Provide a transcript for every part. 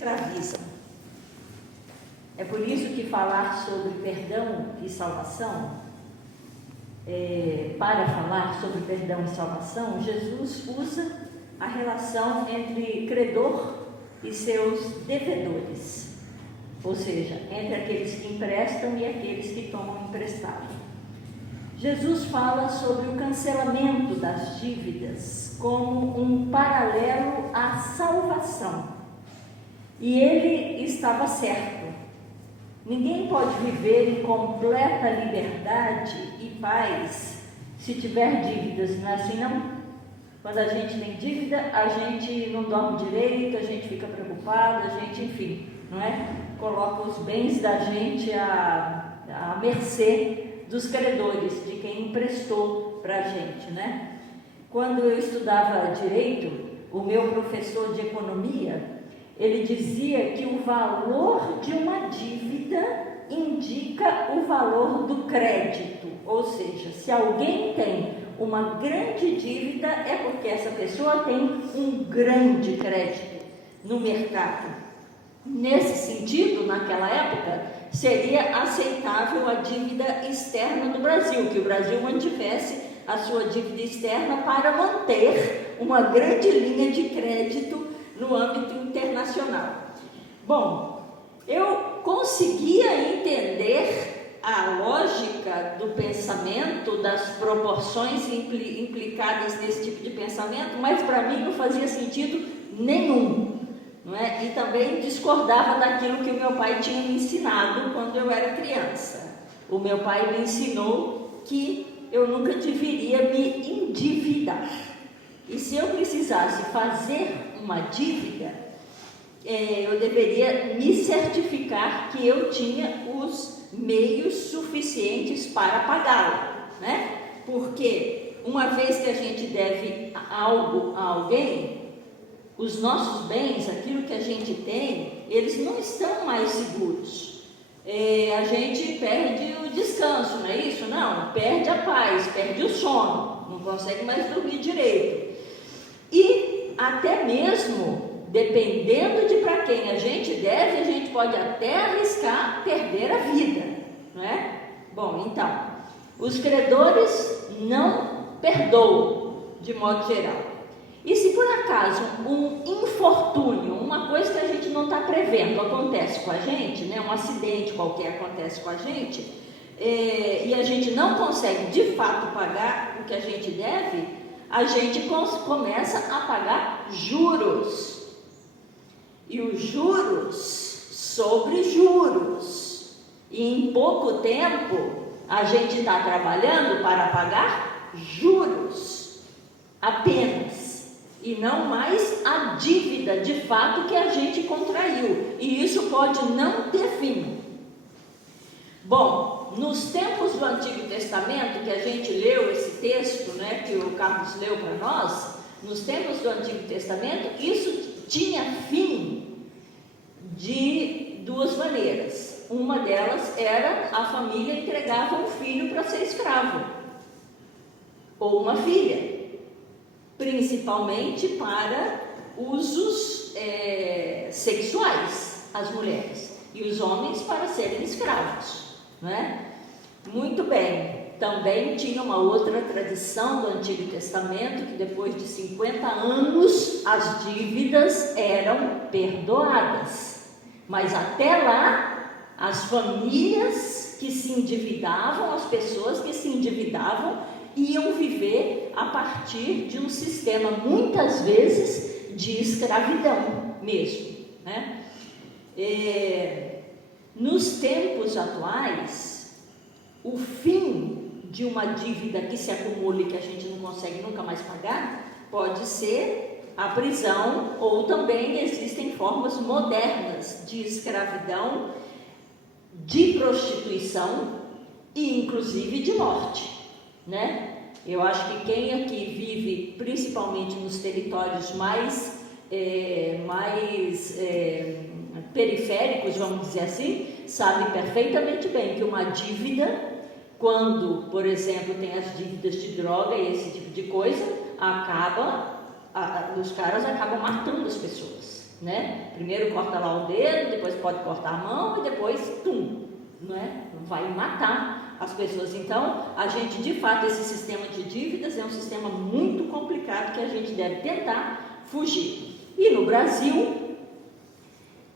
escravizam. É por isso que falar sobre perdão e salvação, para falar sobre perdão e salvação, Jesus usa a relação entre credor e seus devedores, ou seja, entre aqueles que emprestam e aqueles que tomam emprestado. Jesus fala sobre o cancelamento das dívidas como um paralelo à salvação. E ele estava certo. Ninguém pode viver em completa liberdade e paz se tiver dívidas, não é assim não? Quando a gente tem dívida, a gente não dorme direito, a gente fica preocupado, a gente, enfim, não é? Coloca os bens da gente à mercê dos credores, de quem emprestou para a gente, né? Quando eu estudava direito, o meu professor de economia, ele dizia que o valor de uma dívida indica o valor do crédito, ou seja, se alguém tem uma grande dívida, é porque essa pessoa tem um grande crédito no mercado. Nesse sentido, naquela época, seria aceitável a dívida externa do Brasil, que o Brasil mantivesse a sua dívida externa para manter uma grande linha de crédito no âmbito internacional. Bom, eu conseguia entender a lógica do pensamento, das proporções implicadas nesse tipo de pensamento, mas para mim não fazia sentido nenhum. Não é? E também discordava daquilo que o meu pai tinha me ensinado quando eu era criança. O meu pai me ensinou que eu nunca deveria me endividar. E se eu precisasse fazer uma dívida, eu deveria me certificar que eu tinha os meios suficientes para pagá-la, né? Porque uma vez que a gente deve algo a alguém, os nossos bens, aquilo que a gente tem, eles não estão mais seguros. A gente perde o descanso, não é isso? Não, perde a paz, perde o sono, não consegue mais dormir direito. E até mesmo, dependendo de para quem a gente deve, a gente pode até arriscar perder a vida, não é? Bom, então, os credores não perdoam, de modo geral. E se por acaso um infortúnio, uma coisa que a gente não está prevendo, acontece com a gente, né? Um acidente qualquer acontece com a gente, e a gente não consegue de fato pagar o que a gente deve, a gente começa a pagar juros. E os juros sobre juros. E em pouco tempo a gente está trabalhando para pagar juros apenas. E não mais a dívida de fato que a gente contraiu. E isso pode não ter fim. Bom, nos tempos do Antigo Testamento, que a gente leu esse texto, né, que o Carlos leu para nós, nos tempos do Antigo Testamento, isso tinha fim de duas maneiras. Uma delas era a família entregava um filho para ser escravo, ou uma filha. Principalmente para usos sexuais, as mulheres, e os homens para serem escravos, não é? Muito bem, também tinha uma outra tradição do Antigo Testamento, que depois de 50 anos as dívidas eram perdoadas, mas até lá as famílias que se endividavam, as pessoas que se endividavam, iam viver a partir de um sistema, muitas vezes, de escravidão mesmo, né? Nos tempos atuais, o fim de uma dívida que se acumula e que a gente não consegue nunca mais pagar, pode ser a prisão, ou também existem formas modernas de escravidão, de prostituição e inclusive de morte. Né? Eu acho que quem aqui vive principalmente nos territórios mais periféricos, vamos dizer assim, sabe perfeitamente bem que uma dívida, quando, por exemplo, tem as dívidas de droga e esse tipo de coisa, os caras acabam matando as pessoas. né? Primeiro corta lá o dedo, depois pode cortar a mão e depois, né? Vai matar as pessoas. Então, a gente, de fato, esse sistema de dívidas é um sistema muito complicado que a gente deve tentar fugir. E no Brasil,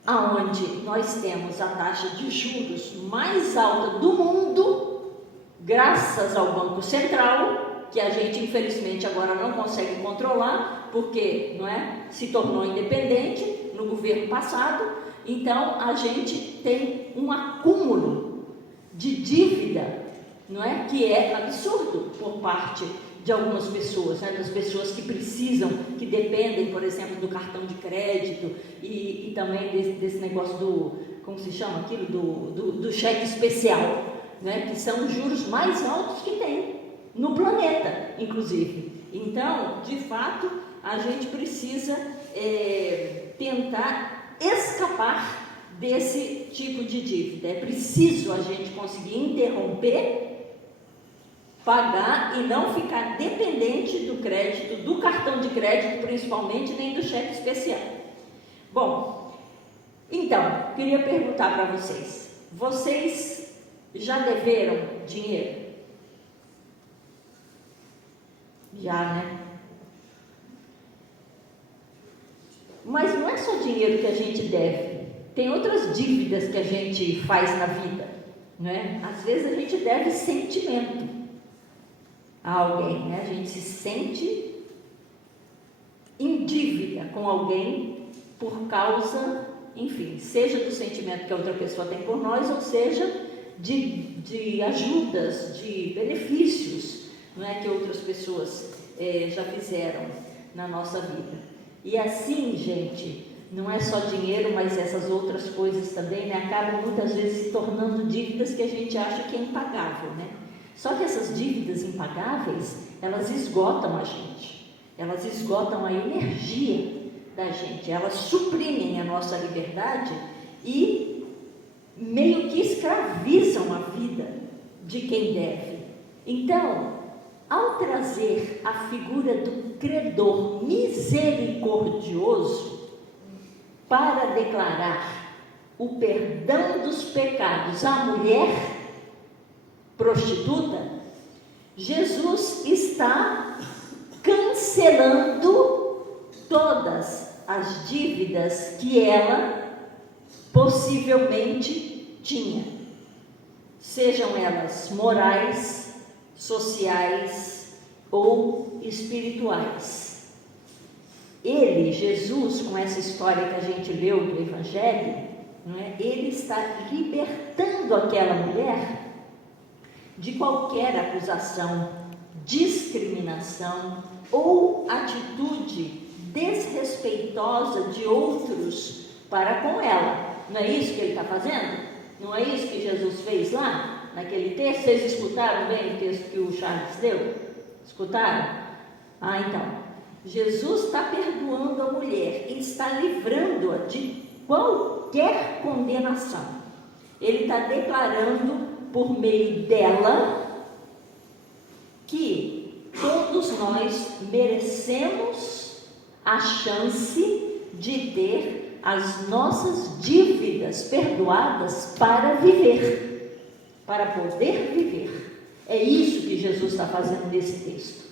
aonde nós temos a taxa de juros mais alta do mundo, graças ao Banco Central, que a gente infelizmente agora não consegue controlar, porque, não é, se tornou independente no governo passado. Então a gente tem um acúmulo de dívida, não é, que é absurdo por parte de algumas pessoas, né, das pessoas que precisam, que dependem, por exemplo, do cartão de crédito e também desse negócio do, como se chama aquilo, do cheque especial, né, que são os juros mais altos que tem no planeta, inclusive. Então, de fato, a gente precisa tentar escapar desse tipo de dívida. É preciso a gente conseguir interromper, pagar e não ficar dependente do crédito, do cartão de crédito principalmente, nem do cheque especial. Bom, então, queria perguntar para vocês: vocês já deveram dinheiro? Já, né? Mas não é só dinheiro que a gente deve, tem outras dívidas que a gente faz na vida, né? Às vezes a gente deve sentimento a alguém, né? A gente se sente em dívida com alguém por causa, enfim, seja do sentimento que a outra pessoa tem por nós, ou seja, de ajudas, de benefícios, não é, que outras pessoas já fizeram na nossa vida. E assim, gente, não é só dinheiro, mas essas outras coisas também, né, acabam muitas vezes se tornando dívidas que a gente acha que é impagável, né? Só que essas dívidas impagáveis, elas esgotam a gente, elas esgotam a energia da gente, elas suprimem a nossa liberdade e meio que escravizam a vida de quem deve. Então, ao trazer a figura do credor misericordioso para declarar o perdão dos pecados à mulher prostituta, Jesus está cancelando todas as dívidas que ela possivelmente tinha, sejam elas morais, sociais ou espirituais. Ele, Jesus, com essa história que a gente leu do Evangelho, não é? Ele está libertando aquela mulher de qualquer acusação, discriminação ou atitude desrespeitosa de outros para com ela. Não é isso que ele está fazendo? Não é isso que Jesus fez lá, naquele texto? Vocês escutaram bem o texto que o Charles deu? Escutaram? Então, Jesus está perdoando a mulher e está livrando-a de qualquer condenação. Ele está declarando por meio dela que todos nós merecemos a chance de ter as nossas dívidas perdoadas para viver, para poder viver. É isso que Jesus está fazendo nesse texto.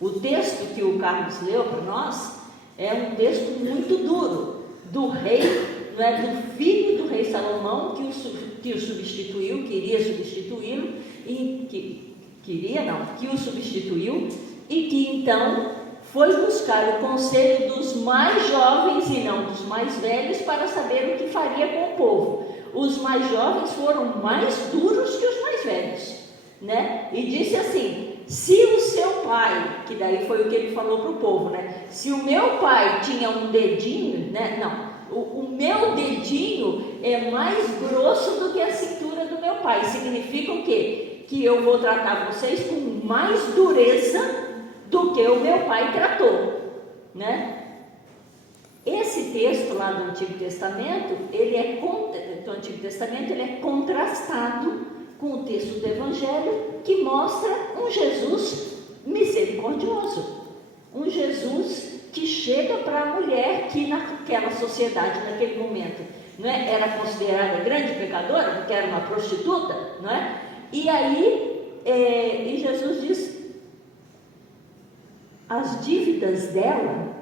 O texto que o Carlos leu para nós é um texto muito duro, do rei, não é, do filho do rei Salomão, que o substituiu, queria substituí-lo, que o substituiu, e que então foi buscar o conselho dos mais jovens e não dos mais velhos para saber o que faria com o povo. Os mais jovens foram mais duros que os mais velhos, né? E disse assim: se o seu pai, que daí foi o que ele falou para o povo, né? Se o meu pai tinha um dedinho, né? Não, o meu dedinho é mais grosso do que a cintura do meu pai. Significa o quê? Que eu vou tratar vocês com mais dureza do que o meu pai tratou, né? Esse texto lá do Antigo Testamento, ele é contrastado com o texto do Evangelho, que mostra um Jesus misericordioso, um Jesus que chega para a mulher que naquela sociedade, naquele momento, não é, era considerada grande pecadora, porque era uma prostituta, não é? E aí, e Jesus diz, as dívidas dela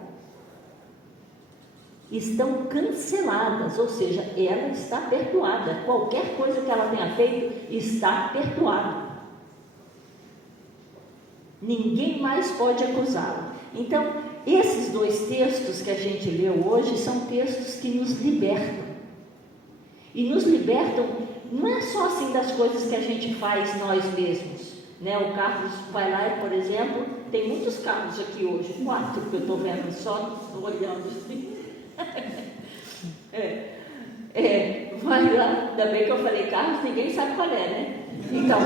estão canceladas, ou seja, ela está perdoada, qualquer coisa que ela tenha feito está perdoada. Ninguém mais pode acusá-la. Então, esses dois textos que a gente leu hoje são textos que nos libertam. E nos libertam, não é só assim das coisas que a gente faz nós mesmos, né? O Carlos vai lá e, por exemplo, tem muitos carros aqui hoje, 4 que eu estou vendo só, olhando assim. Vai lá, ainda bem que eu falei Carlos, ninguém sabe qual é, né? Então,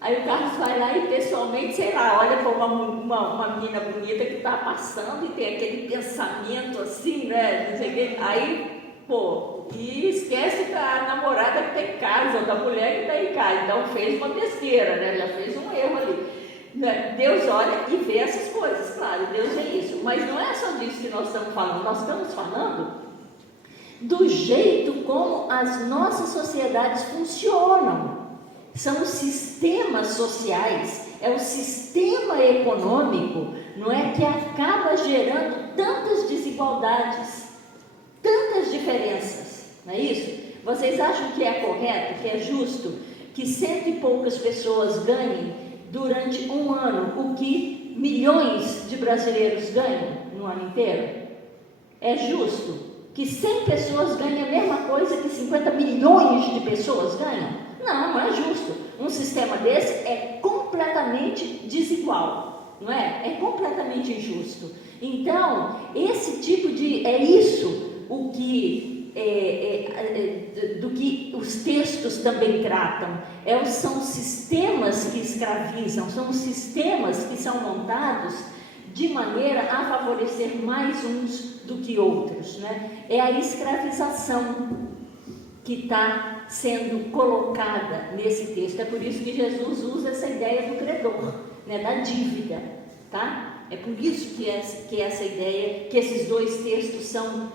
aí o Carlos vai lá e pessoalmente, sei lá, olha para uma menina bonita que está passando e tem aquele pensamento assim, né? Não sei o quê. Aí, e esquece da namorada que está em casa, ou da mulher que está em casa. Então fez uma besteira, né? Já fez um erro ali. Deus olha e vê essas coisas, claro, Deus vê isso. Mas não é só disso que nós estamos falando, nós estamos falando do jeito como as nossas sociedades funcionam. São os sistemas sociais, é o sistema econômico, não é, que acaba gerando tantas desigualdades, tantas diferenças, não é isso? Vocês acham que é correto, que é justo, que 100 e poucas pessoas ganhem durante um ano o que milhões de brasileiros ganham no ano inteiro? É justo que 100 pessoas ganhem a mesma coisa que 50 milhões de pessoas ganham? Não, não é justo. Um sistema desse é completamente desigual, não é? É completamente injusto. Então, esse tipo de... é isso o que... do que os textos também tratam. São sistemas que escravizam, são sistemas que são montados de maneira a favorecer mais uns do que outros, né? É a escravização que está sendo colocada nesse texto. É por isso que Jesus usa essa ideia do credor, né, da dívida, tá? É por isso que essa ideia, que esses dois textos são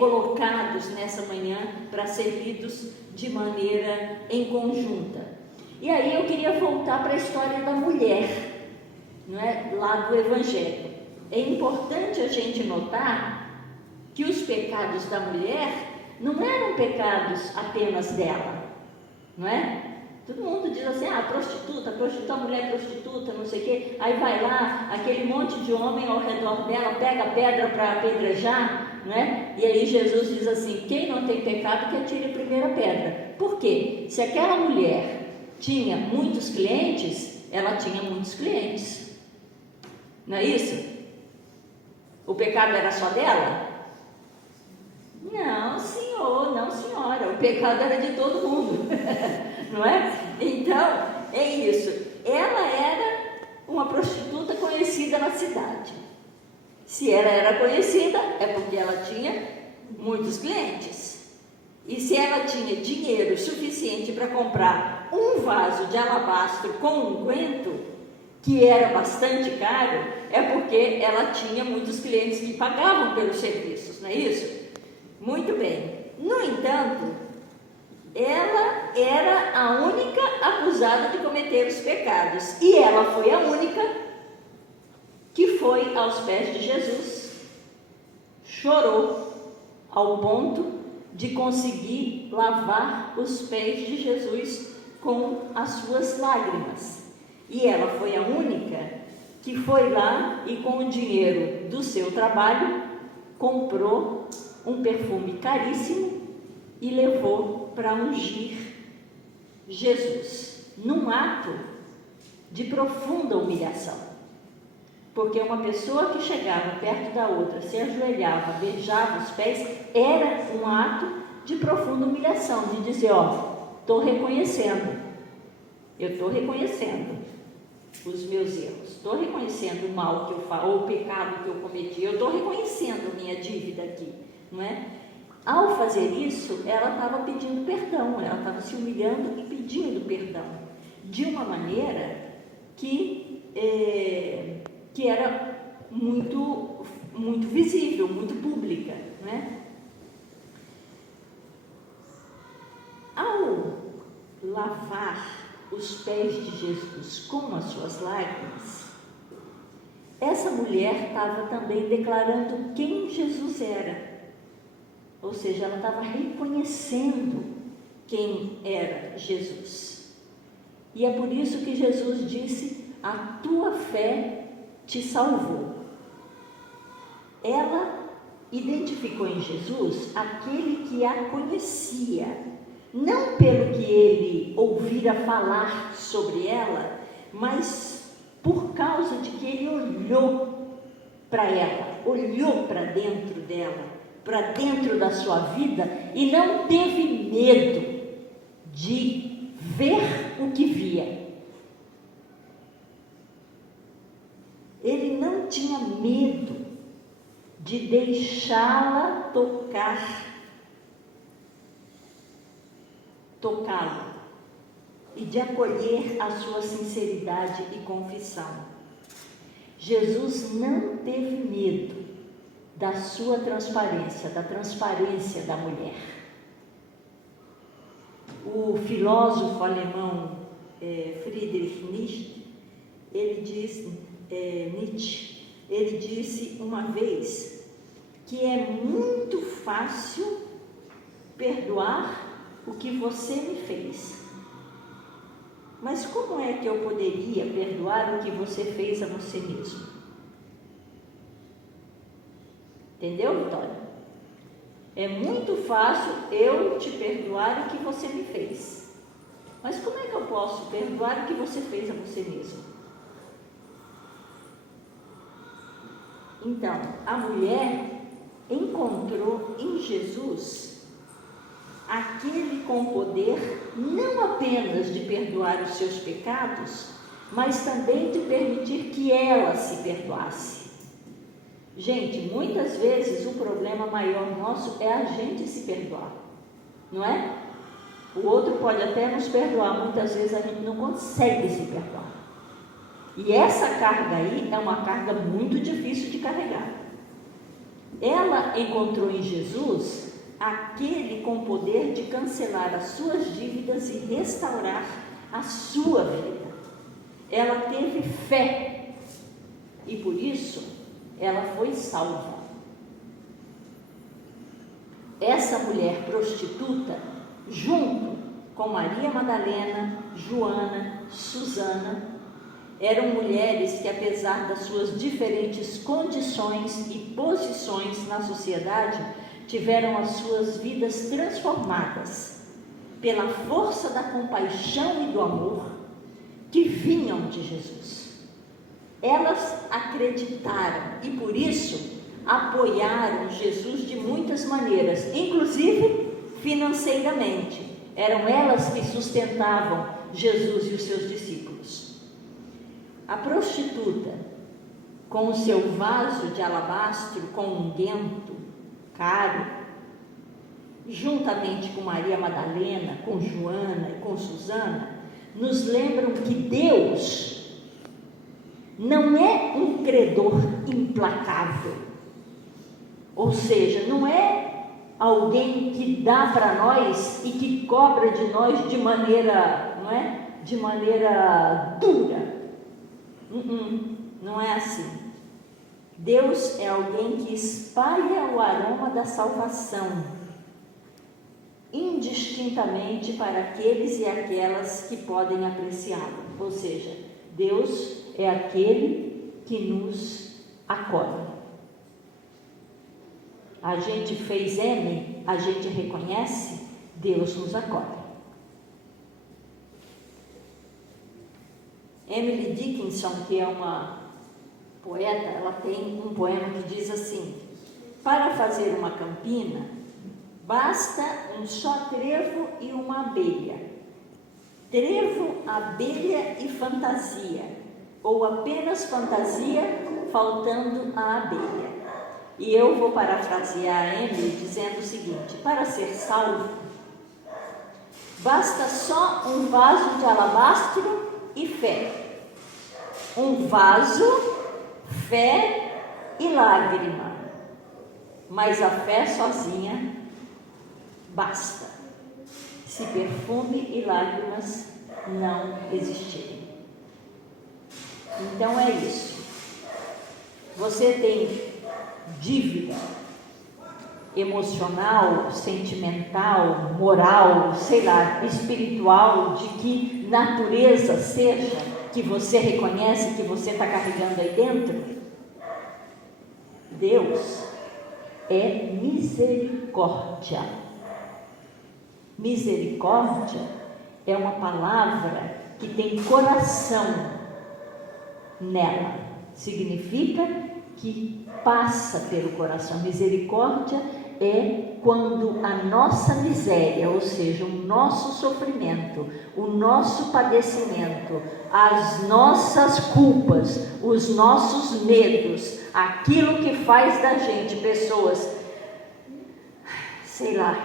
colocados nessa manhã para ser lidos de maneira em conjunta. E aí eu queria voltar para a história da mulher, não é? Lá do Evangelho. É importante a gente notar que os pecados da mulher não eram pecados apenas dela, não é? Todo mundo diz assim, prostituta, mulher prostituta, não sei o quê. Aí vai lá, aquele monte de homem ao redor dela, pega a pedra para apedrejar, né? E aí Jesus diz assim, quem não tem pecado que atire a primeira pedra. Por quê? Se aquela mulher tinha muitos clientes, ela tinha muitos clientes. Não é isso? O pecado era só dela? Não, senhor, não, senhora. O pecado era de todo mundo. Não é? Então, é isso. Ela era uma prostituta conhecida na cidade. Se ela era conhecida, é porque ela tinha muitos clientes. E se ela tinha dinheiro suficiente para comprar um vaso de alabastro com unguento, que era bastante caro, é porque ela tinha muitos clientes que pagavam pelos serviços, não é isso? Muito bem. No entanto, ela era a única acusada de cometer os pecados. E ela foi a única que foi aos pés de Jesus, chorou ao ponto de conseguir lavar os pés de Jesus com as suas lágrimas. E ela foi a única que foi lá e com o dinheiro do seu trabalho comprou um perfume caríssimo e levou para ungir Jesus, num ato de profunda humilhação. Porque uma pessoa que chegava perto da outra, se ajoelhava, beijava os pés, era um ato de profunda humilhação, de dizer, estou reconhecendo, eu estou reconhecendo os meus erros, estou reconhecendo o mal que eu faço, ou o pecado que eu cometi, eu estou reconhecendo a minha dívida aqui, não é? Ao fazer isso, ela estava pedindo perdão, ela estava se humilhando e pedindo perdão, de uma maneira que que era muito, muito visível, muito pública, né? Ao lavar os pés de Jesus com as suas lágrimas, essa mulher estava também declarando quem Jesus era. Ou seja, ela estava reconhecendo quem era Jesus. E é por isso que Jesus disse: a tua fé te salvou. Ela identificou em Jesus aquele que a conhecia, não pelo que ele ouvira falar sobre ela, mas por causa de que ele olhou para ela, olhou para dentro dela, para dentro da sua vida, e não teve medo de ver o que via. Ele não tinha medo de deixá-la tocá-lo e de acolher a sua sinceridade e confissão. Jesus não teve medo da sua transparência, da transparência da mulher. O filósofo alemão Friedrich Nietzsche, ele disse uma vez que é muito fácil perdoar o que você me fez. Mas como é que eu poderia perdoar o que você fez a você mesmo? Entendeu, Vitória? É muito fácil eu te perdoar o que você me fez. Mas como é que eu posso perdoar o que você fez a você mesmo? Então, a mulher encontrou em Jesus aquele com poder não apenas de perdoar os seus pecados, mas também de permitir que ela se perdoasse. Gente, muitas vezes o problema maior nosso é a gente se perdoar, não é? O outro pode até nos perdoar, muitas vezes a gente não consegue se perdoar. E essa carga aí é uma carga muito difícil de carregar. Ela encontrou em Jesus aquele com poder de cancelar as suas dívidas e restaurar a sua vida. Ela teve fé e por isso ela foi salva. Essa mulher prostituta, junto com Maria Madalena, Joana, Susana, eram mulheres que, apesar das suas diferentes condições e posições na sociedade, tiveram as suas vidas transformadas pela força da compaixão e do amor que vinham de Jesus. Elas acreditaram e, por isso, apoiaram Jesus de muitas maneiras, inclusive financeiramente. Eram elas que sustentavam Jesus e os seus discípulos. A prostituta, com o seu vaso de alabastro com unguento caro, juntamente com Maria Madalena, com Joana e com Susana, nos lembram que Deus não é um credor implacável, ou seja, não é alguém que dá para nós e que cobra de nós de maneira, não é? De maneira dura. Não é assim. Deus é alguém que espalha o aroma da salvação indistintamente para aqueles e aquelas que podem apreciá-lo. Ou seja, Deus é aquele que nos acolhe. A gente fez M, a gente reconhece, Deus nos acolhe. Emily Dickinson, que é uma poeta, ela tem um poema que diz assim: para fazer uma campina, basta um só trevo e uma abelha. Trevo, abelha e fantasia, ou apenas fantasia, faltando a abelha. E eu vou parafrasear a Emily dizendo o seguinte: para ser salvo, basta só um vaso de alabastro e fé. um vaso, fé e lágrima. Mas a fé sozinha basta, se perfume e lágrimas não existirem. Então é isso. Você tem dívida emocional, sentimental, moral, sei lá, espiritual, de que natureza seja, que você reconhece que você está carregando aí dentro? Deus é misericórdia. Misericórdia é uma palavra que tem coração nela. Significa que passa pelo coração. Misericórdia é quando a nossa miséria, ou seja, o nosso sofrimento, o nosso padecimento, as nossas culpas, os nossos medos, aquilo que faz da gente pessoas, sei lá,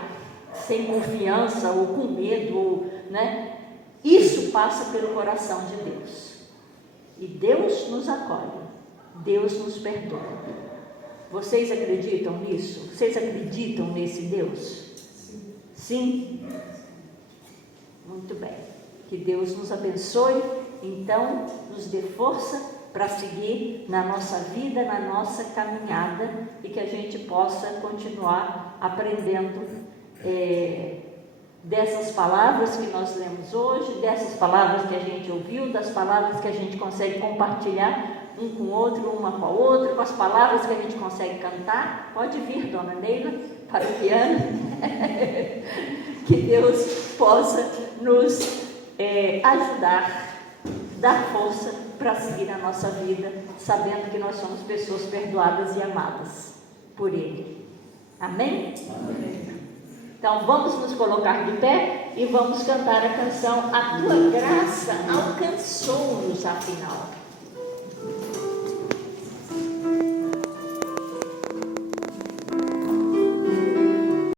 sem confiança ou com medo, né? Isso passa pelo coração de Deus. E Deus nos acolhe, Deus nos perdoa. Vocês acreditam nisso? Vocês acreditam nesse Deus? Sim? Muito bem. Que Deus nos abençoe, então, nos dê força para seguir na nossa vida, na nossa caminhada, e que a gente possa continuar aprendendo dessas palavras que nós lemos hoje, dessas palavras que a gente ouviu, das palavras que a gente consegue compartilhar um com o outro, uma com a outra, com as palavras que a gente consegue cantar. Pode vir, dona Neila, para o piano. Que Deus possa nos ajudar, dar força para seguir a nossa vida, sabendo que nós somos pessoas perdoadas e amadas por Ele. Amém? Amém. Então vamos nos colocar de pé e vamos cantar a canção A Tua Graça Alcançou-nos, afinal.